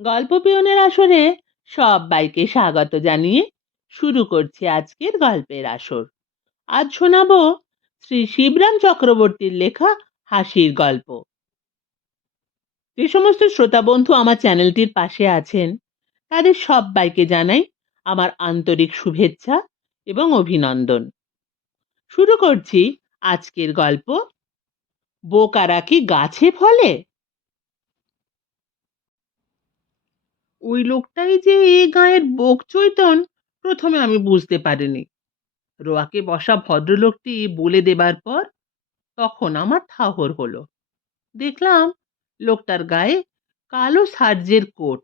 গল্প পিয়নের আসরে সবাইকে স্বাগত জানিয়ে শুরু করছি আজকের গল্পের আসর। আজ শোনাবো শ্রী শিবরাম চক্রবর্তীর লেখা হাসির গল্প। যে সমস্ত শ্রোতা বন্ধু আমার চ্যানেলটির পাশে আছেন তাদের সবাইকে জানাই আমার আন্তরিক শুভেচ্ছা এবং অভিনন্দন। শুরু করছি আজকের গল্প, বোকারা কি গাছে ফলে। ওই লোকটাই যে এ গাঁয়ের বোক চৈতন, প্রথমে আমি বুঝতে পারিনি। রোয়াকে বসা ভদ্রলোকটি বলে দেবার পর তখন আমার ঠাহর হলো। দেখলাম লোকটার গায়ে কালো সার্জের কোট,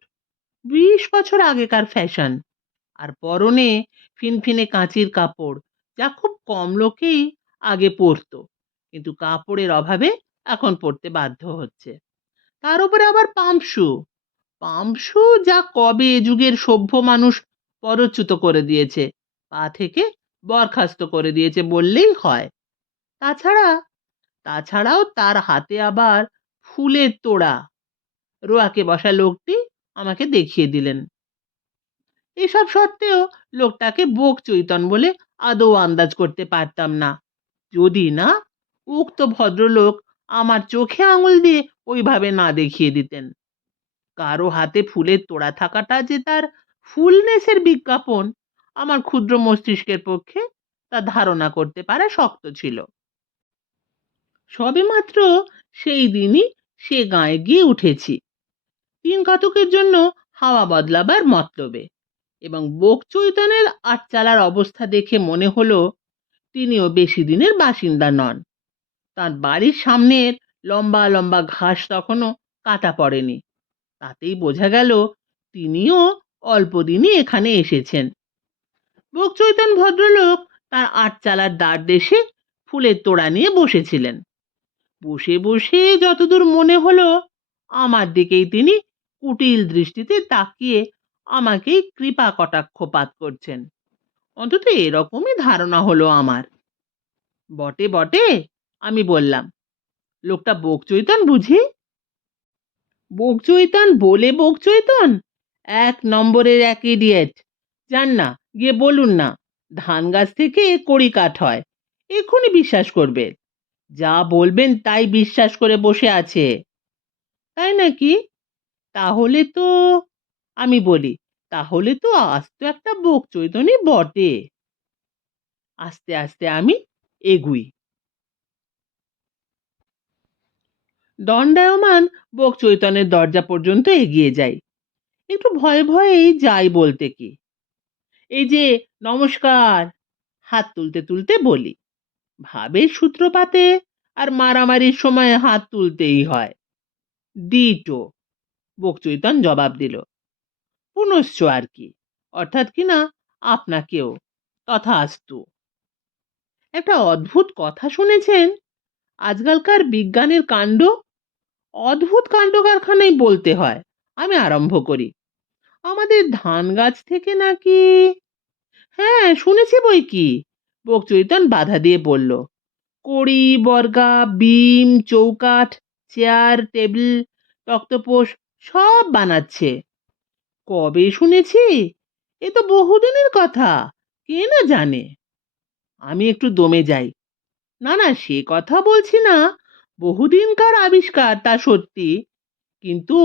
20 বছর আগেকার ফ্যাশন, আর পরনে ফিনফিনে কাঁচির কাপড়, যা খুব কম লোকেই আগে পরতো, কিন্তু কাপড়ের অভাবে এখন পরতে বাধ্য হচ্ছে। তার উপরে আবার পাম্পশু, পাম্পশু যা কবে এ যুগের সভ্য মানুষ পদচ্যুত করে দিয়েছে, পা থেকে বরখাস্ত করে দিয়েছে বললেই হয়। তাছাড়া তাছাড়াও তার হাতে আবার ফুলের তোড়া। রোয়াকে বসা লোকটি আমাকে দেখিয়ে দিলেন। এসব সত্ত্বেও লোকটাকে বোক চৈতন বলে আদৌ আন্দাজ করতে পারতাম না, যদি না উক্ত ভদ্রলোক আমার চোখে আঙুল দিয়ে ওইভাবে না দেখিয়ে দিতেন। কারো হাতে ফুলের তোড়া থাকাটা যে তার ফুলনেসের বিজ্ঞাপন, আমার ক্ষুদ্র মস্তিষ্কের পক্ষে তা ধারণা করতে পারা শক্ত ছিল। সবেমাত্র সেই দিনই সে গাঁয়ে গিয়ে উঠেছি, দিন কতকের জন্য হাওয়া বদলাবার মতলবে, এবং বোক চৈতনের আটচালার অবস্থা দেখে মনে হলো তিনিও বেশি দিনের বাসিন্দা নন। তার বাড়ির সামনের লম্বা লম্বা ঘাস তখনও কাটা পড়েনি, তাতেই বোঝা গেল তিনিও অল্পদিনই এখানে এসেছেন। বোকচৈতন ভদ্রলোক তার আটচালার দ্বার দেশে ফুলের তোড়া নিয়ে বসেছিলেন। বসে বসে যতদূর মনে হলো আমার দিকেই তিনি কুটিল দৃষ্টিতে তাকিয়ে আমাকেই কৃপা কটাক্ষপাত করছেন, অন্তত এরকমই ধারণা হলো আমার। বটে বটে, আমি বললাম, লোকটা বোকচৈতন বুঝি? বোকচৈতন বলে বোকচৈতন, 1 নম্বরের এক ইডিয়েট। যান না, গিয়ে বলুন না ধান গাছ থেকে কড়ি কাঠ হয়, এক্ষুনি বিশ্বাস করবে। যা বলবেন তাই বিশ্বাস করে বসে আছে। তাই নাকি? তাহলে তো, আমি বলি, তাহলে তো আস্ত একটা বোকচৈতনই বটে। আস্তে আস্তে আমি এগুই। দণ্ডায়মান বোকচৈতনের দরজা পর্যন্ত এগিয়ে যাই, একটু ভয়ে ভয়েই যাই বলতে কি। এই যে নমস্কার, হাত তুলতে তুলতে বলি। ভাবের সূত্রপাতে আর মারামারির সময় হাত তুলতেই হয়। দিটো, বোকচৈতন জবাব দিল। পুনশ্চ আর কি, অর্থাৎ কিনা আপনাকেও তথাস্তু। একটা অদ্ভুত কথা শুনেছেন? আজকালকার বিজ্ঞানের কাণ্ড, অদ্ভুত কাণ্ড কারখানাই বলতে হয়। আমি আরম্ভ করি। আমাদের ধান গাছ থেকে নাকি, হ্যাঁ শুনেছি বই কি, বোকচৈতন বাধা দিয়ে বলল, কড়ি বর্গা বিম চৌকাঠ চেয়ার টেবিল তক্তপোষ সব বানাচ্ছে। কবে শুনেছি? এ তো বহুদিনের কথা, কে না জানে। আমি একটু দমে যাই। না না, সে কথা বলছি না, বহুদিনকার আবিষ্কার তা সত্যি, কিন্তু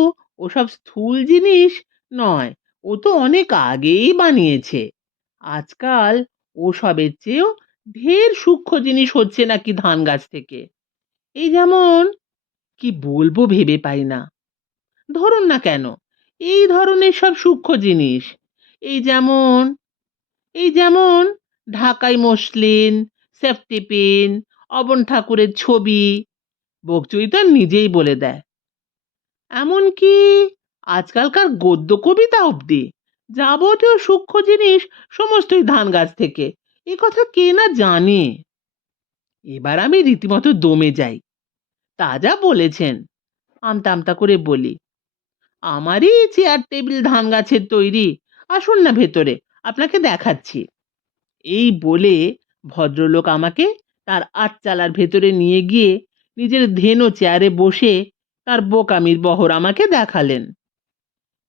ওসব স্থূল জিনিস নয়, ও তো অনেক আগেই বানিয়েছে। আজকাল ওসবের চেয়েও ঢের সূক্ষ্ম জিনিস হচ্ছে নাকি ধান গাছ থেকে। এই যেমন, কি বলবো ভেবে পাই না। ধরুন না কেন, এই ধরনের সব সূক্ষ্ম জিনিস, এই যেমন এই যেমন ঢাকাই মসলিন, সেফটি পিন, অবন ঠাকুরের ছবি। বকচৈতন নিজেই বলে দেয়, এমনকি আজকালকার গদ্য কবিতা অবধি যাবতীয় সূক্ষ্ম জিনিস সমস্তই ধান গাছ থেকে। এ কথা কে না জানে। এবার আমি রীতিমতো দমে যাই। তা যা বলেছেন, আমতা আমতা করে বলি, আমারই চেয়ার টেবিল ধান গাছের তৈরি, আসুন না ভেতরে, আপনাকে দেখাচ্ছি। এই বলে ভদ্রলোক আমাকে তার আটচালার ভেতরে নিয়ে গিয়ে নিজের ধেনো চেয়ারে বসে তার বোকামির বহর আমাকে দেখালেন।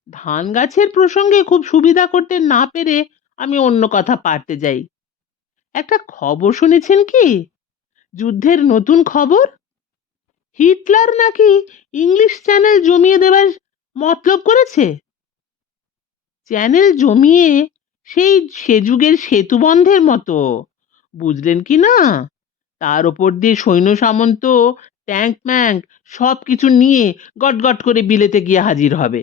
ধান গাছের প্রসঙ্গে খুব সুবিধা করতে না পেরে আমি অন্য কথা পাড়তে যাই। একটা খবর শুনেছেন কি? যুদ্ধের নতুন খবর। হিটলার নাকি ইংলিশ চ্যানেল জমিয়ে দেবার মতলব করেছে। চ্যানেল জমিয়ে সেই সে যুগের সেতুবন্ধের মতো, বুঝলেন কি না? তার ওপর দিয়ে সৈন্য সামন্ত, ট্যাঙ্ক ম্যাঙ্ক সব কিছু নিয়ে গট গট করে বিলেতে গিয়ে হাজির হবে।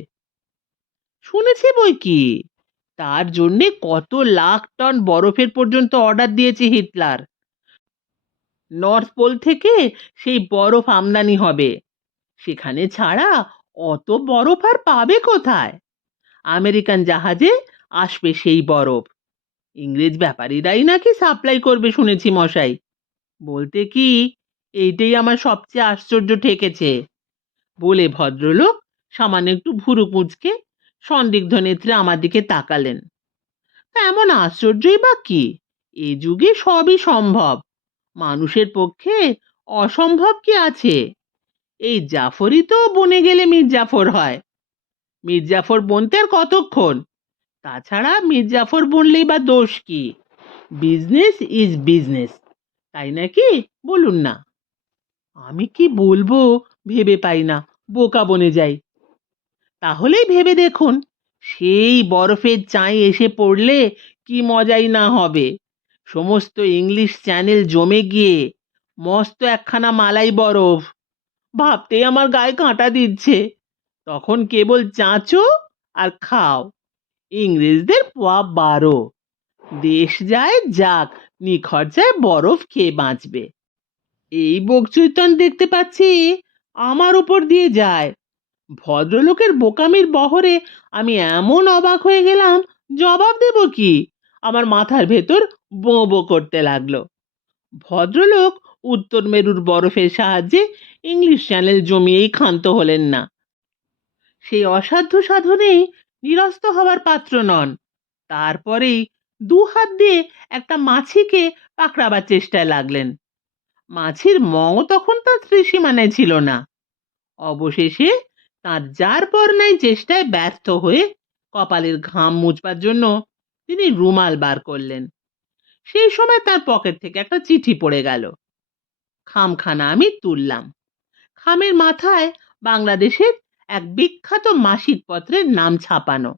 শুনেছি বই কি। তার জন্যে কত লাখ টন বরফের পর্যন্ত অর্ডার দিয়েছে হিটলার। নর্থ পোল থেকে সেই বরফ আমদানি হবে। সেখানে ছাড়া অত বরফ আর পাবে কোথায়? আমেরিকান জাহাজে আসবে সেই বরফ। ইংরেজ ব্যাপারীরাই নাকি সাপ্লাই করবে শুনেছি মশাই। বলতে কি, এইটাই আমার সবচেয়ে আশ্চর্য ঠেকেছে। বলে ভদ্রলোক সামান্য একটু ভুরু কুঁচকে সন্দিগ্ধ নেত্রে আমার দিকে তাকালেন। তা এমন আশ্চর্যই বা কি? এ যুগে সবই সম্ভব। মানুষের পক্ষে অসম্ভব কি আছে? এই জাফরই তো বনে গেলে মির্জাফর হয়। মির্জাফর বনতে আর কতক্ষণ? তাছাড়া মির্জাফর বনলেই বা দোষ কি? বিজনেস ইজ বিজনেস, তাই নাকি? বলুন না। আমি কি বলবো ভেবে পাই না, বোকা বনে যাই। তাহলেই ভেবে দেখুন, সেই বরফের চাই এসে পড়লে কি মজাই না হবে। সমস্ত ইংলিশ চ্যানেল জমে গিয়ে মস্ত একখানা মালাই বরফ। ভাবতেই আমার গায়ে কাঁটা দিচ্ছে। তখন কেবল চাঁচো আর খাও। ইংরেজদের পোয়া 12। দেশ যায় যাক, নিখরচায় বরফ খেয়ে বাঁচবে। এই বকচৈতন দেখতে পাচ্ছি আমার উপর দিয়ে যায়। ভদ্রলোকের বোকামির বহরে আমি এমন অবাক হয়ে গেলাম, জবাব দেব কি? আমার মাথার ভেতর বোঁ বোঁ করতে লাগলো। ভদ্রলোক উত্তর মেরুর বরফের সাহায্যে ইংলিশ চ্যানেল জমিয়েই ক্ষান্ত হলেন না। সেই অসাধ্য সাধনেই নিরস্ত হবার পাত্র নন। তারপরেই দু হাত দিয়ে একটা মাছিকে পাকড়াবার চেষ্টায় লাগলেন। মাছির মও তখন তার ত্রিসীমানায় ছিল না। অবশেষে তার যার পর নাই চেষ্টায় ব্যর্থ হয়ে কপালের ঘাম মুছবার জন্য তিনি রুমাল বার করলেন। সেই সময় তার পকেট থেকে একটা চিঠি পড়ে গেল। খামখানা আমি তুললাম। খামের মাথায় বাংলাদেশের এক বিখ্যাত মাসিক পত্রের নাম ছাপানো,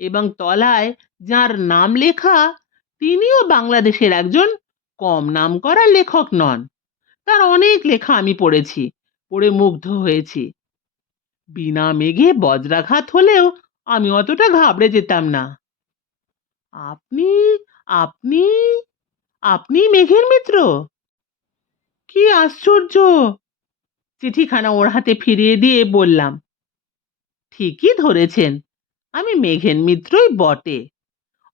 এবং তলায় যার নাম লেখা তিনিও বাংলাদেশের একজন কম নামকরা লেখক নন। তার অনেক লেখা আমি পড়েছি, পড়ে মুগ্ধ হয়েছি। বিনা মেঘে বজ্রাঘাত হলেও আমি অতটা ঘাবড়ে যেতাম না। আপনি আপনি আপনি মেঘের মিত্র? কি আশ্চর্য! চিঠিখানা ওর হাতে ফিরিয়ে দিয়ে বললাম, ঠিকই ধরেছেন, আমি মেঘের মিত্রই বটে।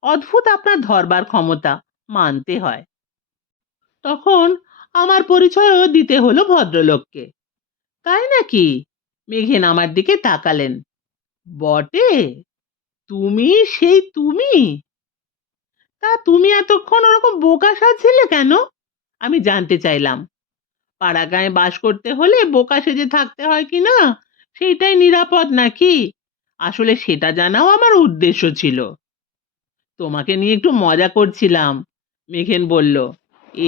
অদ্ভুত আপনার ধরবার ক্ষমতা, মানতে হয়। তখন আমার পরিচয়ও দিতে হলো ভদ্রলোককে। তাই নাকি? মেঘেন আমার দিকে তাকালেন। বটে, তুমি সেই তুমি? তা তুমি এতক্ষণ ওরকম বোকা সাজছিলে কেন? আমি জানতে চাইলাম। পাড়াগাঁয়ে বাস করতে হলে বোকা সেজে থাকতে হয় কি না, সেইটাই নিরাপদ নাকি? আসলে সেটা জানাও আমার উদ্দেশ্য ছিল। তোমাকে নিয়ে একটু মজা করছিলাম, মেঘেন বলল।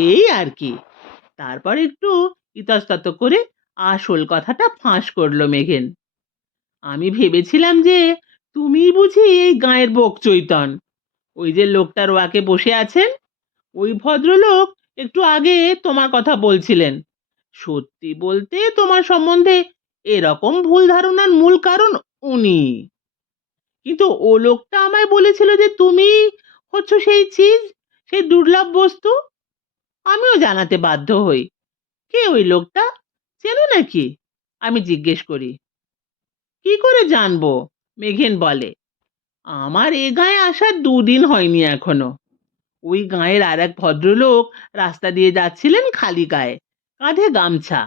এই আর কি। তারপর একটু ইতস্তত করে আসল কথাটা ফাঁস করলো মেঘেন। আমি ভেবেছিলাম যে তুমিই বুঝি এই গাঁয়ের বকচৈতন। ওই যে লোকটার ওয়াকে বসে আছেন, ওই ভদ্রলোক একটু আগে তোমার কথা বলছিলেন। সত্যি বলতে তোমার সম্বন্ধে এরকম ভুল ধারণার মূল কারণ উনি। কিন্তু ও লোকটা আমায় বলেছিল যে তুমি হচ্ছ সেই চিজ, সেই দুর্লভ বস্তু। আমিও জানাতে বাধ্য হই। কে ওই লোকটা? চেনো নাকি? আমি জিজ্ঞেস করি। কি করে জানবো? মেঘেন বলে। আমার এ গাঁয়ে আসার 2 দিন হয়নি এখনো। ওই গাঁয়ের আর এক ভদ্রলোক রাস্তা দিয়ে যাচ্ছিলেন খালি গায়ে, কাঁধে গামছা।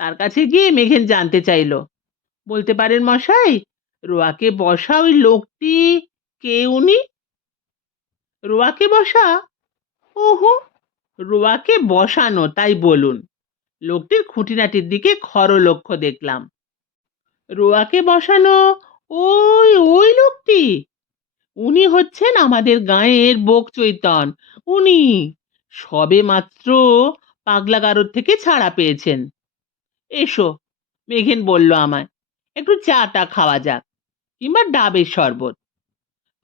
তার কাছে গিয়ে মেঘেন জানতে চাইলো, বলতে পারেন মশাই, রোয়াকে বসা ওই লোকটি কে উনি? রোয়াকে বসা? ওহো, রোয়াকে বসানো তাই বলুন। লোকটির খুঁটিনাটির দিকে খর লক্ষ্য দেখলাম। রোয়াকে বসানো ওই ওই লোকটি, উনি হচ্ছেন আমাদের গাঁয়ের বোক চৈতন। উনি সবে মাত্র পাগলাগারদ থেকে ছাড়া পেয়েছেন। এসো, মেঘেন বলল আমায়, একটু চাটা খাওয়া যাক, কিংবা ডাবের শরবত।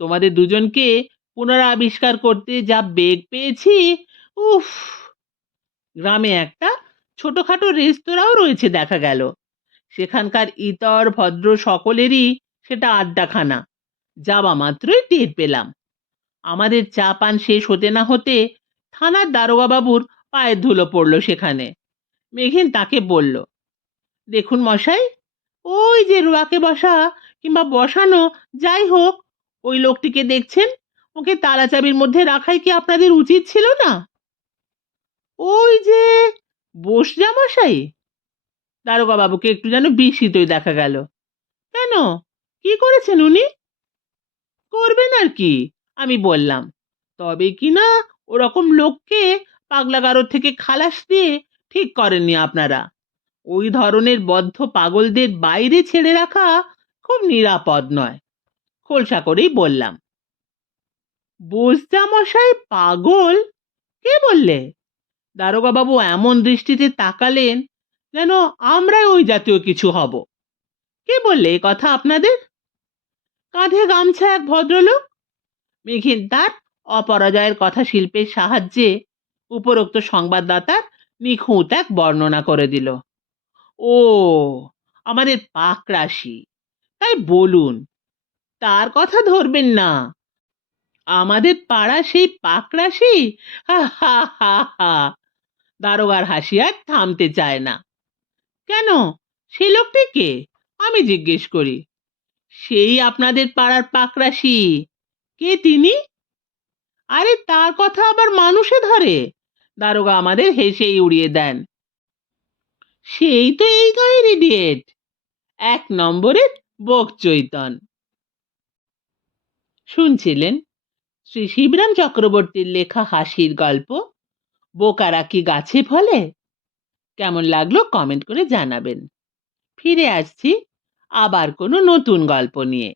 তোমাদের দুজনকে পুনরাবিষ্কার করতে যা বেগ পেয়েছি! উফ! গ্রামে একটা ছোটখাটো রেস্তোরাঁও রয়েছে দেখা গেল। সেখানকার ইতর ভদ্র সকলেরই সেটা আড্ডাখানা। যাওয়া মাত্রই টের পেলাম। আমাদের চা পান শেষ হতে না হতে থানার দারোগা বাবুর পায়ের ধুলো পড়ল সেখানে। মেঘেন তাকে বলল, দেখুন মশাই, ওই যে রোয়াকে বসা কিংবা বসানো, যাই হোক, ওই লোকটিকে দেখছেন, ওকে তালা চাবির মধ্যে রাখাই কি আপনাদের উচিত ছিল না? ওই যে বসরা মশাই। দারোগা বাবুকে একটু যেন বিস্মিতই দেখা গেল। কেন, কি করেছেন উনি? করবেন আর কি, আমি বললাম। তবে কি না ওরকম লোককে পাগলাগারদ থেকে খালাস দিয়ে ঠিক করেননি আপনারা। ওই ধরনের বদ্ধ পাগলদের বাইরে ছেড়ে রাখা খুব নিরাপদ নয়। খোলসা করেই বললাম। বোসদা মশাই পাগল? কে বললে? দারোগা বাবু এমন দৃষ্টিতে তাকালেন যেন আমরাই ওই জাতীয় কিছু হব। কে বললে এ কথা আপনাদের? কাঁধে গামছা এক ভদ্রলোক। মেঘিন তার অপরাজয়ের কথা শিল্পের সাহায্যে উপরোক্ত সংবাদদাতার নিখুঁত এক বর্ণনা করে দিল। ও, আমাদের পাকরাশি। তাই বলুন, তার কথা ধরবেন না। আমাদের পাড়া সেই পাকরাশি? হা হা হা হা! দারোগার হাসি আর থামতে চায় না। কেন, সে লোকটি কে? আমি জিজ্ঞেস করি। সেই আপনাদের পাড়ার পাকরাশি। কে তিনি? আরে তার কথা আবার মানুষে ধরে? দারোগা আমাদের হেসেই উড়িয়ে দেন। সেই তো এই গাঁয়ের ইডিয়েট, 1 নম্বরের বোক চৈতন। শুনছিলেন শ্রী শিবরাম চক্রবর্তীর লেখা হাসির গল্প বোকারা কি গাছে ফলে। কেমন লাগলো কমেন্ট করে জানাবেন। ফিরে আসছি আবার কোনো নতুন গল্প নিয়ে।